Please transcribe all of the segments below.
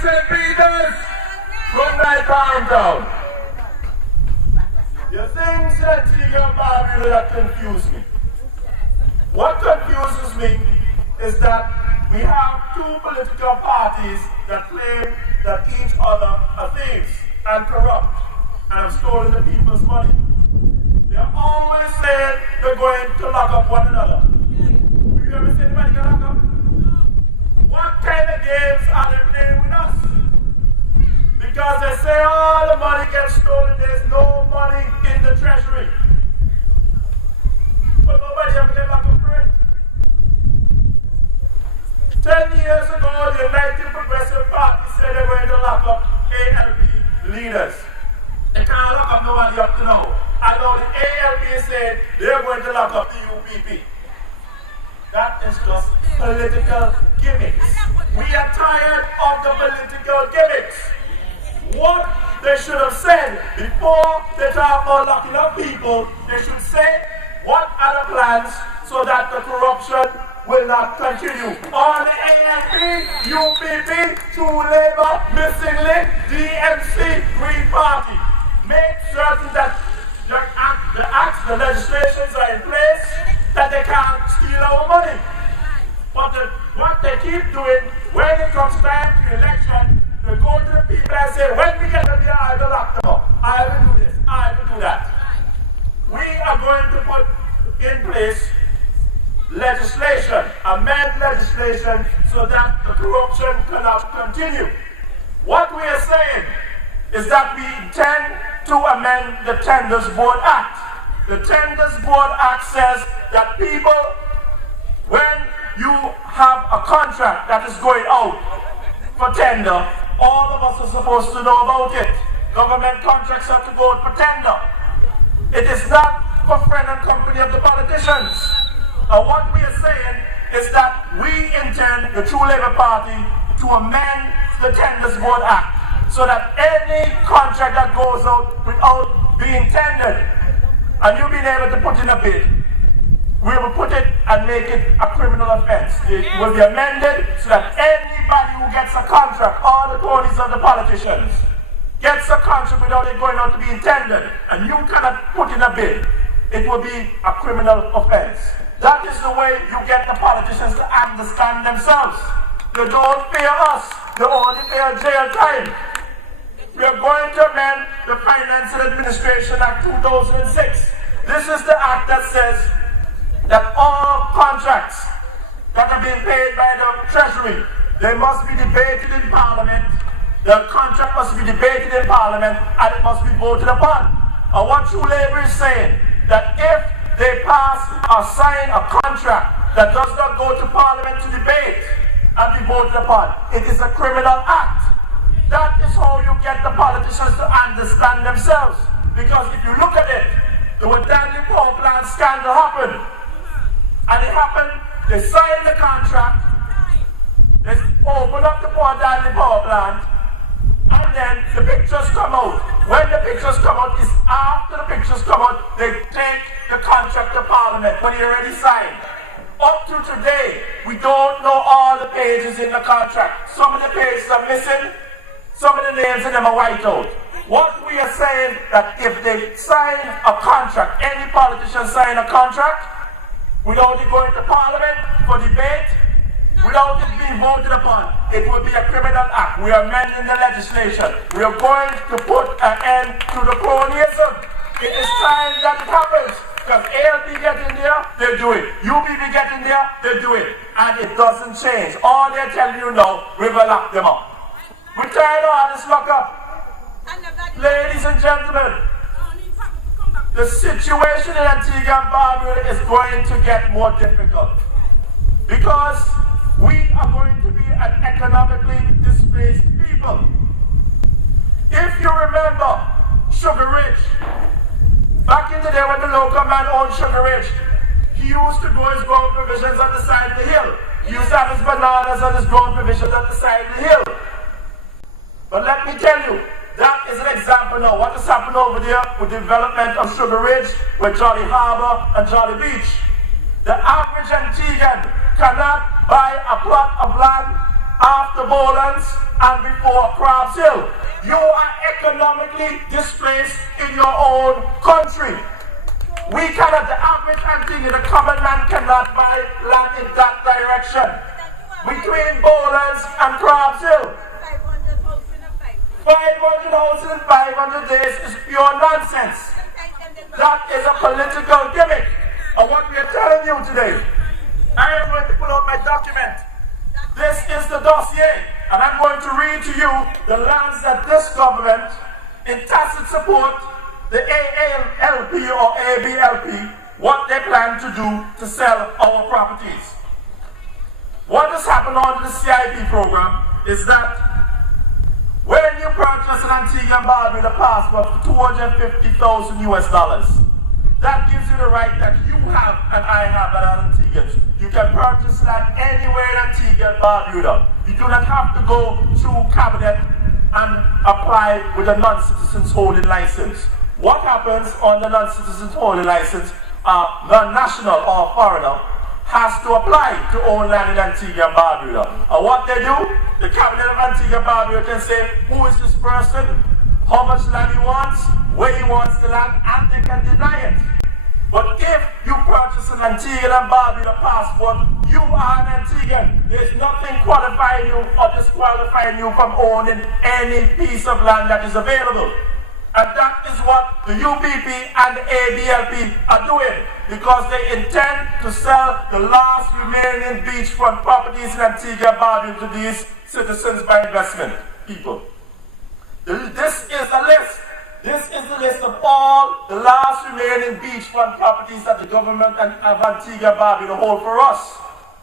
St. Peter's from my Parham town. The things that Antigua and Barbuda that confuse me. What confuses me is that we have two political parties that claim that each other are thieves and corrupt and have stolen the people's money. They're always saying they're going to lock up one another. Have you ever seen anybody get locked up? What kind of games are they playing with us? Because they say all the money gets stolen, there's no money in the treasury. But nobody ever get locked up for it. 10 years ago, the United Progressive Party said they're going to lock up ALP leaders. They can't lock up nobody up to now. I know the ALP said they're going to lock up the UPP. That is just political gimmicks. We are tired of the political gimmicks. What they should have said before they talk about locking up people, they should say what are the plans so that the corruption will not continue. On the ANP, UPP, True Labour, Missing Link, DMC, Green Party. Make certain that the acts, the legislations are in place, that they can't steal our money. But what they keep doing, when it comes time to election, they go to the people and say, when we get them here, I will lock them up. I will do this, I will do that. We are going to put in place legislation, amend legislation, so that the corruption cannot continue. What we are saying is that we intend to amend the Tenders Board Act. The Tenders Board Act says that people, when you have a contract that is going out for tender, all of us are supposed to know about it. Government contracts have to go out for tender. It is not for friend and company of the politicians. And what we are saying is that we intend, the True Labour Party, to amend the Tenders Board Act so that any contract that goes out without being tendered and you being able to put in a bid, we will put it and make it a criminal offense. It will be amended so that anybody who gets a contract, all the cronies of the politicians, gets a contract without it going out to be intended, and you cannot put in a bid, it will be a criminal offense. That is the way you get the politicians to understand themselves. They don't pay us, they only pay a jail time. We are going to amend the Finance and Administration Act 2006. This is the act that says that all contracts that are being paid by the Treasury, they must be debated in Parliament. The contract must be debated in Parliament and it must be voted upon. And what True Labour is saying, that if they pass or sign a contract that does not go to Parliament to debate and be voted upon, it is a criminal act. That is how you get the politicians to understand themselves. Because if you look at it, the Wadani power plant scandal happened. And it happened, they signed the contract, they opened up the Wadani power plant, and then the pictures come out. When the pictures come out, is after the pictures come out, they take the contract to Parliament when he already signed. Up to today, we don't know all the pages in the contract. Some of the pages are missing. Some of the names in them are white out. What we are saying that if they sign a contract, any politician sign a contract, without it going to Parliament for debate, without it being voted upon, it will be a criminal act. We are amending the legislation. We are going to put an end to the cronyism. It is time that it happens. Because ALP get in there, they do it. UPP get in there, they do it. And it doesn't change. All they're telling you now, we will lock them up. We're tired of all this lock-up. Ladies and gentlemen, the situation in Antigua and Barbuda is going to get more difficult because we are going to be an economically displaced people. If you remember Sugar Ridge, back in the day when the local man owned Sugar Ridge, he used to grow his ground provisions on the side of the hill. He used to have his bananas and his ground provisions on the side of the hill. But let me tell you, that is an example now. What has happened over there with the development of Sugar Ridge, with Jolly Harbour and Jolly Beach? The average Antiguan cannot buy a plot of land after Bolan's and before Crabs Hill. You are economically displaced in your own country. We cannot, the average Antiguan, the common man cannot buy land in that direction. Between Bolan's and Crabs Hill. 500 houses in 500 days is pure nonsense. That is a political gimmick. And what we are telling you today, I am going to pull out my document. This is the dossier, and I'm going to read to you the lands that this government, in tacit support, the AALP or ABLP, what they plan to do to sell our properties. What has happened under the CIP program is that when you purchase an Antigua and Barbuda passport for $250,000 US, that gives you the right that you have and I have as Antiguans. You can purchase land anywhere in Antigua and Barbuda. You do not have to go through cabinet and apply with a non-citizen's holding license. What happens on the non-citizen's holding license, non-national or foreigner, has to apply to own land in Antigua and Barbuda. And what they do, the cabinet of Antigua and Barbuda can say, who is this person, how much land he wants, where he wants the land, and they can deny it. But if you purchase an Antiguan and Barbuda passport, you are an Antiguan. There's nothing qualifying you or disqualifying you from owning any piece of land that is available. And that is what the UPP and the ABLP are doing, because they intend to sell the last remaining beachfront properties in Antigua and Barbuda to these citizens by investment people. This is a list. This is the list of all the last remaining beachfront properties that the government of Antigua and Barbuda hold for us.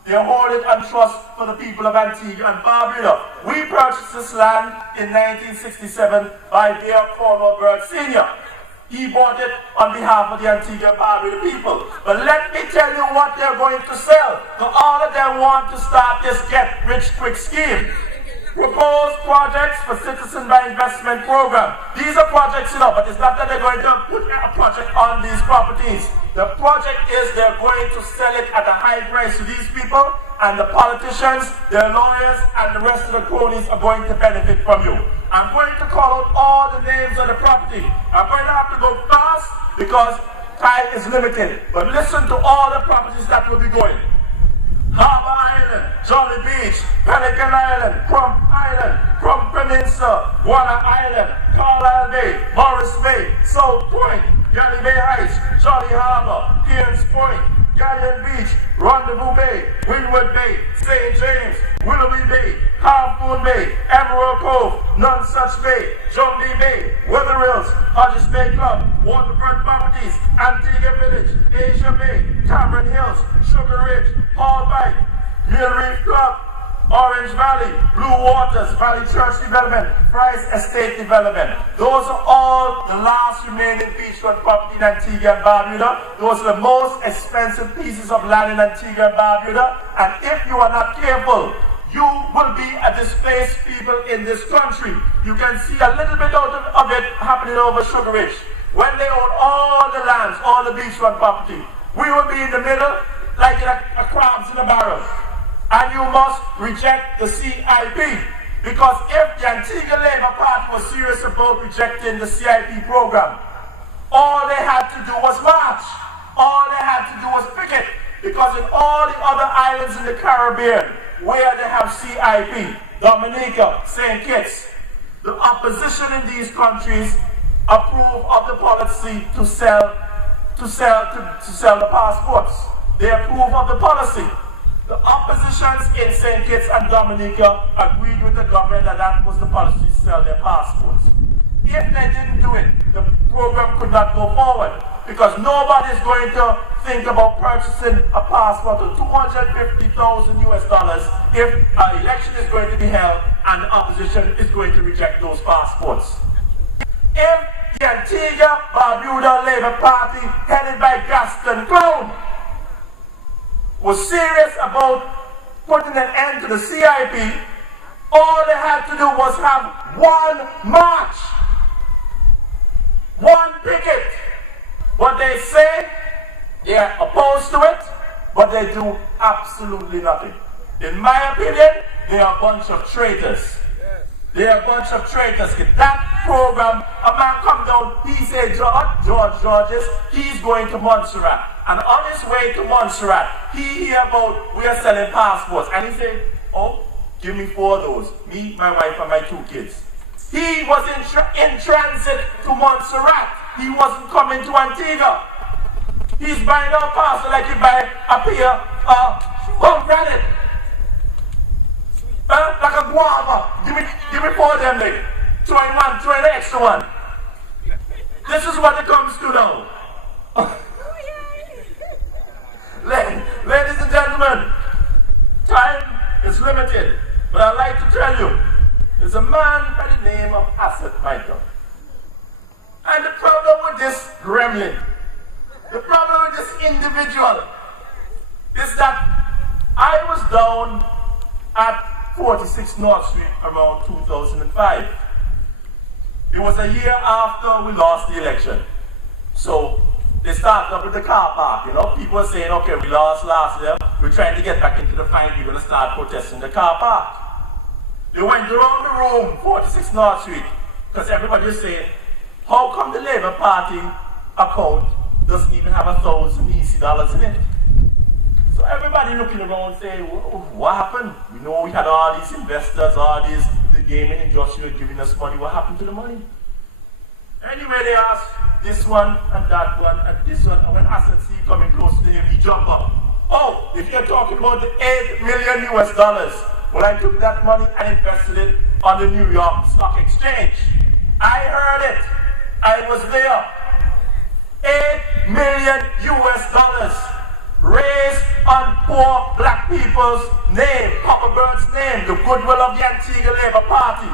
They hold it on trust for the people of Antigua and Barbuda. We purchased this land in 1967 by Vere Sr. He bought it on behalf of the Antigua and Barbuda people. But let me tell you what they're going to sell. All of them want to start this get-rich-quick scheme. Proposed projects for citizen by investment program. These are projects, but it's not that they're going to put a project on these properties. The project is they're going to sell it at a high price to these people, and the politicians, their lawyers, and the rest of the cronies are going to benefit from you. I'm going to call out all the names of the property. I'm going to have to go fast because time is limited. But listen to all the properties that will be going. Harbour Island, Jolly Beach, Pelican Island, Crump Island, Crump Peninsula, Guana Island, Carlisle Bay, Morris Bay, South Point, Galley Bay Heights, Jolly Harbour, Pierce Point, Galleon Beach, Rendezvous Bay, Windward Bay, St. James, Willoughby Bay, Half Moon Bay, Emerald Cove, Nonsuch Bay, Jumbie Bay, Weather Hills, Hodges Bay Club, Waterfront Properties, Antigua Village, Asia Bay, Cameron Hills, Sugar Ridge, Hall Bay, Mill Reef Club, Orange Valley, Blue Waters, Valley Church Development, Price Estate Development. Those are all the last remaining beachfront property in Antigua and Barbuda. Those are the most expensive pieces of land in Antigua and Barbuda. And if you are not careful, you will be a displaced people in this country. You can see a little bit of it happening over Sugar Ridge. When they own all the lands, all the beachfront property, we will be in the middle like a crabs in a barrel. And you must reject the CIP. Because if the Antigua Labour Party was serious about rejecting the CIP program, all they had to do was march. All they had to do was picket. Because in all the other islands in the Caribbean where they have CIP, Dominica, St. Kitts, the opposition in these countries approve of the policy to sell the passports. They approve of the policy. The oppositions in St. Kitts and Dominica agreed with the government that that was the policy to sell their passports. If they didn't do it, the program could not go forward, because nobody is going to think about purchasing a passport of $250,000 if an election is going to be held and the opposition is going to reject those passports. If the Antigua Barbuda Labour Party, headed by Gaston Clown, was serious about putting an end to the CIP, all they had to do was have one march, one picket. What they say, they are opposed to it, but they do absolutely nothing. In my opinion, they are a bunch of traitors. They are a bunch of traitors. That program, a man come down, he said, Georges, he's going to Montserrat. And on his way to Montserrat, he hear about we are selling passports. And he said, oh, give me 4 of those. Me, my wife, and my 2 kids. He was in transit to Montserrat. He wasn't coming to Antigua. He's buying a parcel like he buy a pair of pomegranate. Like a guava. Give me 4 of them, like. Throw in the extra one. This is what it comes to now. Ladies and gentlemen, time is limited, but I'd like to tell you, there's a man by the name of Asset Michael. And the problem with this gremlin, the problem with this individual, is that I was down at 46 North Street around 2005. It was a year after we lost the election. So they started up with the car park, you know. People were saying, okay, we lost last year. We're trying to get back into the fight. We're going to start protesting the car park. They went around the room, 46 North Street, because everybody was saying, how come the Labour Party account doesn't even have $1,000 EC in it? So everybody looking around saying, what happened? We know we had all these investors, all these, the gaming industry giving us money. What happened to the money? Anyway, they asked this one and that one and this one, and when Asset C coming close to him, he jumped up. Oh, if you're talking about the $8 million US, well, I took that money and invested it on the New York Stock Exchange. I heard it. I was there. $8 million US raised on poor black people's name, Papa Bird's name, the goodwill of the Antigua Labour Party,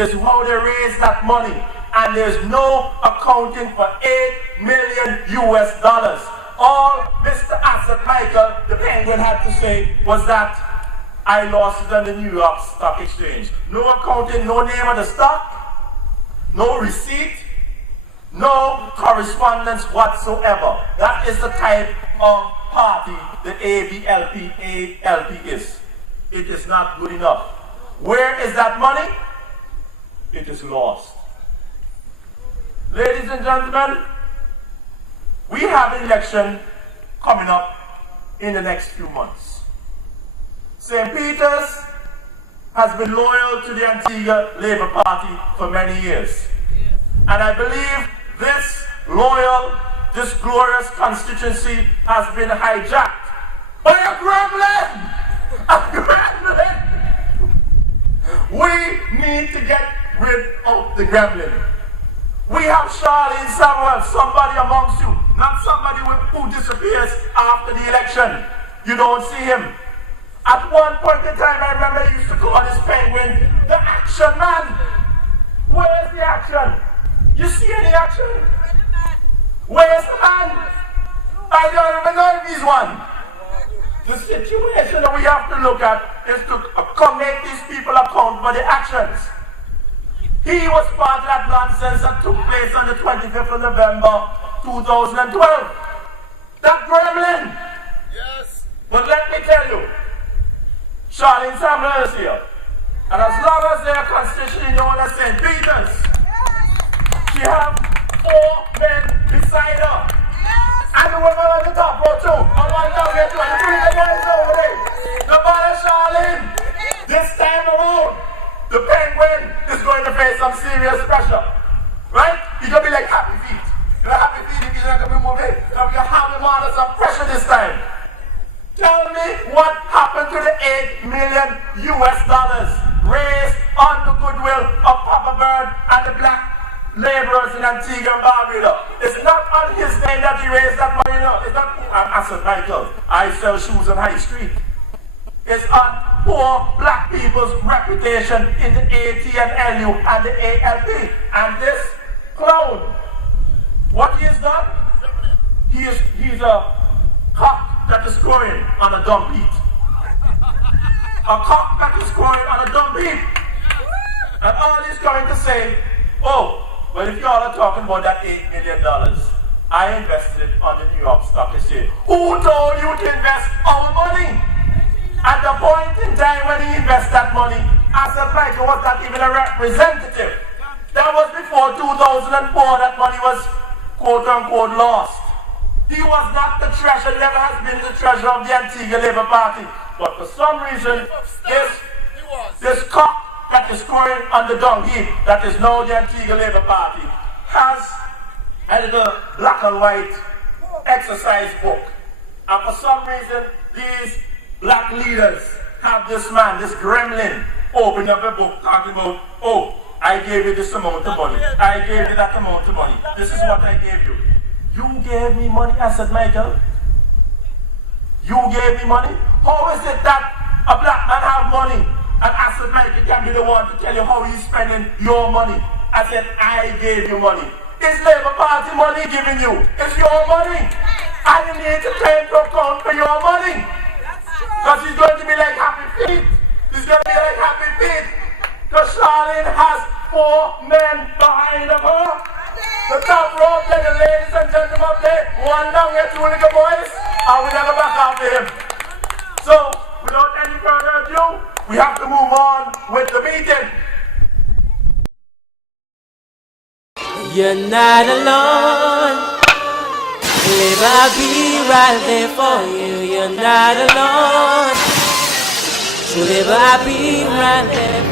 is how they raised that money. And there's no accounting for $8 million US. All Mr. Asset Michael, the Penguin, had to say was that I lost it on the New York Stock Exchange. No accounting, no name of the stock, no receipt, no correspondence whatsoever. That is the type of party the ABLP is. It is not good enough. Where is that money? It is lost. Ladies and gentlemen, we have an election coming up in the next few months. St. Peter's has been loyal to the Antigua Labour Party for many years. And I believe this loyal, this glorious constituency has been hijacked by a gremlin! A gremlin! We need to get rid of the gremlin. We have Charlene Samuel, somebody amongst you, not somebody who disappears after the election. You don't see him. At one point in time, I remember he used to call this Penguin the action man. Where's the action? You see any action? Where's the man? I don't even know if he's one. The situation that we have to look at is to make these people account for the actions. He was part of that nonsense that took place on the 25th of November 2012. That gremlin. Yes. But let me tell you, Charlene Samuel is here. And as long as they are constitutionally known as St. Peter's, she has 4 men beside her. Yes. And the woman on the top row too. On one down here too. And the 3 guys over there. The bother Charlene. This time around, the Penguin is going to face some serious pressure. Right? He's going to be like Happy Feet. You know, Happy Feet, he's not going to be moving. So we're going to have him under some pressure this time. Tell me what happened to the $8 million US raised on the goodwill of Papa Bird and the black laborers in Antigua and Barbuda. It's not on his name that he raised that money. No, it's not. I'm Asset Michael. I sell shoes on High Street. It's on poor black people's reputation in the ATNLU and the ALP. And this clown, what he has done, he's a cock that is crowing on a dumb beat. A cock that is crowing on a dumb beat. And all he's going to say, oh, well, if y'all are talking about that $8 million, I invested on the New York Stock Exchange. Who told you to invest our money? At the point in time when he invested that money, Asset Michael was not even a representative. That was before 2004 that money was quote-unquote lost. He was not the treasurer, never has been the treasurer of the Antigua Labour Party. But for some reason, this cock that is going on the dung heap, that is now the Antigua Labour Party, has a little black and white exercise book. And for some reason, these black leaders have this man, this gremlin, open up a book talking about, oh, I gave you this amount of money. I gave you that amount of money. This is what I gave you. You gave me money, Asset Michael. You gave me money. How is it that a black man have money and Asset Michael can be the one to tell you how he's spending your money? I said, I gave you money. It's Labour Party money giving you. It's your money. And you need to claim to account for your money. Because he's going to be like Happy Feet. He's going to be like Happy Feet. Because Charlene has 4 men behind of her. The top rope there, the ladies and gentlemen up there, one down here, 2 little boys, and we never back after him. So, without any further ado, we have to move on with the meeting. You're not alone. Live, I'll be right there for you. You're not alone. So live, I'll be right there.